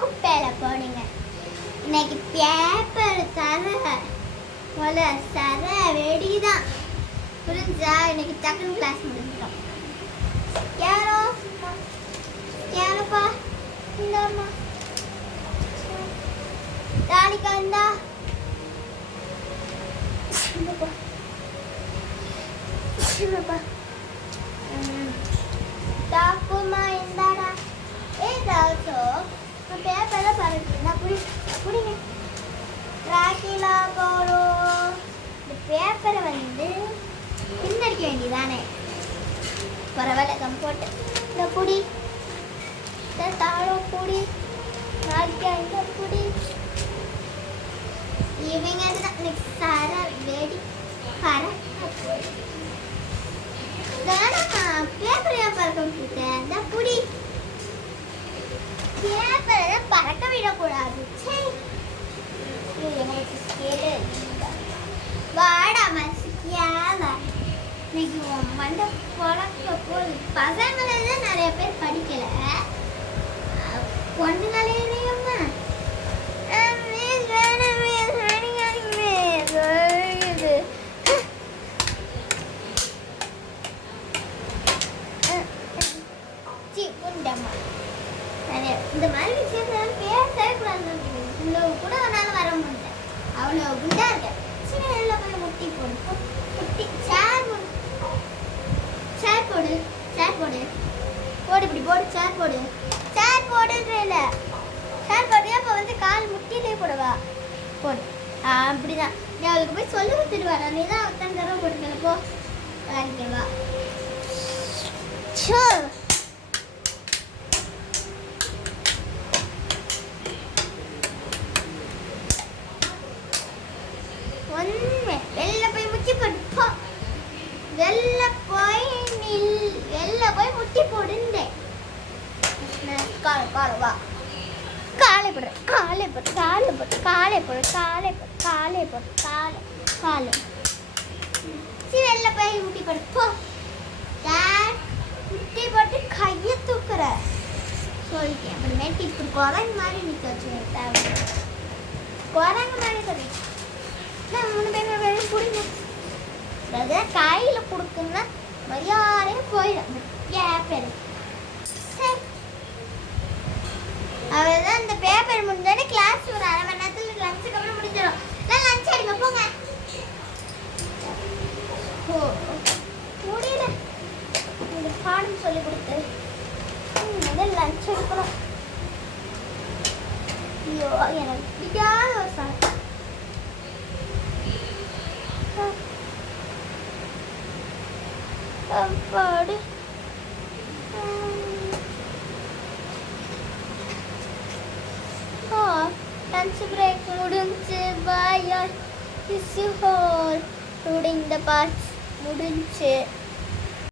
குப்பையில் போடுங்க. இன்னைக்கு பேப்பர் தர போல சர வெடிதான் புரிஞ்சா. இன்னைக்கு செகண்ட் கிளாஸ் முடிஞ்சிட்டோம். யாரோப்பா இந்தாம்மா தாலிக்கா இந்தா டாக்குமா இந்தாடா. ஏதாச்சோ பேப்பரில் பரட்டுனா புடிங்க. ராக்கிலா போடும். இந்த பேப்பரை பின்னடிக்க வேண்டியதானே. பரவாயில்ல கம்போட்டு. இந்த புடி தாழோ புடி நாளைக்கு இந்த புடி. இவங்க நெக்ஸ்ட் சார வெடி பர பேப்பர் ஏன் பறக்க விட்டுருக்கேன். இந்த புடி பேப்பரை பறக்க விடக்கூடாது. வாடா மசிக்காத. இன்னைக்கு மண்டை பழக்க போகுது. பசங்களதான் நிறைய பேர் படிக்கல. பொண்ணுங்களையும் இந்த மாதிரி விஷயத்துல பேசவே கூடாது. இவ்வளவு கூட வேணாலும் வர முடியல. அவ்வளோ குண்டா இருக்க. சின்ன போய் முட்டி போடு. முட்டி சேர் போடு. சேர் போடு. சேர் போடு. போடு இப்படி போடு. சேர் போடு. சேர் போடுன்றல. சேர் போடுறியா? அப்போ கால் முட்டிலே போடுவா. போடு. அப்படிதான் நீ அவளுக்கு போய் சொல்லி கொடுத்துடுவா. நீ தான் அத்தனை தடவை போட்டுக்கல. போ விளையாடிக்கவா. வெளில போய் முட்டி போடு. வெளில போய் முட்டி போடுந்தேன். வா காலை போடு. காலை போடு. காலை போடு. காலை போடு. காலை போடு. காலை போடு. காலை காலை வெளில போய் முட்டி போடு. போ முட்டி போட்டு கையை தூக்குற சொல்லிட்டேன். அப்புறமேட்டு இப்படி குரங்கு மாதிரி நிற்க வச்சு குரங்கு மாதிரி சொல்லி 3 பேர் பிடிங்க. அதாவது கையில் கொடுக்குன்னா மரியாதையே போயிடும். பேப்பர் சரி அவ்வளோதான். இந்த பேப்பர் முடிஞ்சோடனே கிளாஸ் ஒரு அரை மணி நேரத்தில் லஞ்சுக்கு அப்புறம் முடிஞ்சிடும். லஞ்ச் அடிங்க போங்க. முடியல இந்த பாடம் சொல்லி கொடுத்து லஞ்ச் எடுக்கணும். ஐயோ எனக்கு பிடிக்காத ஒரு சார். அப்பாடு லஞ்ச் பிரேக் முடிஞ்சு. பாய். This is all. Reading the parts முடிஞ்சு.